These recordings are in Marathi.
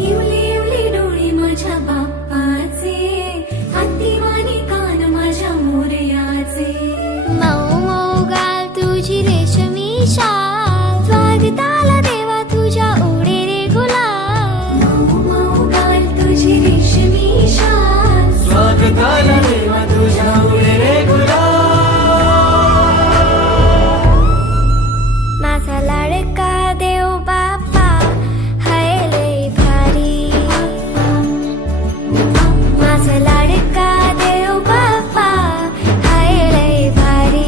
इवले इवले डोळे माझ्या बाप्पाचे, हत्तीवाणी कान माझ्या मोरयाचे. मऊ मऊ गाल तुझी रेशमी शाल, स्वागताला देवा तुझ्या उडे रे गुलाल. मऊ मऊ गाल तुझी रेशमी शाल, स्वागताला देवा तुझ्या उडे रे गुलाल. माझा लाडका देव बाप्पा हाय लय भारी. माझा लाडका देव बाप्पा हाय लय भारी.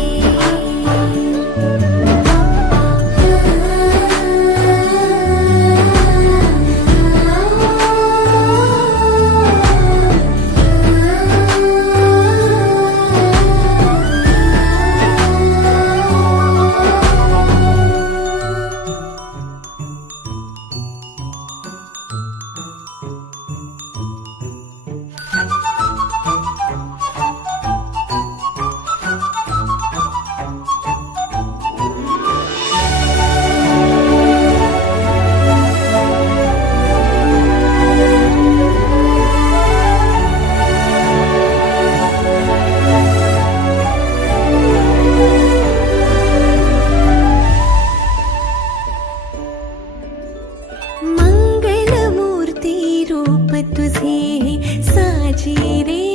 मंगलमूर्ती रूप तुझे साजी रे.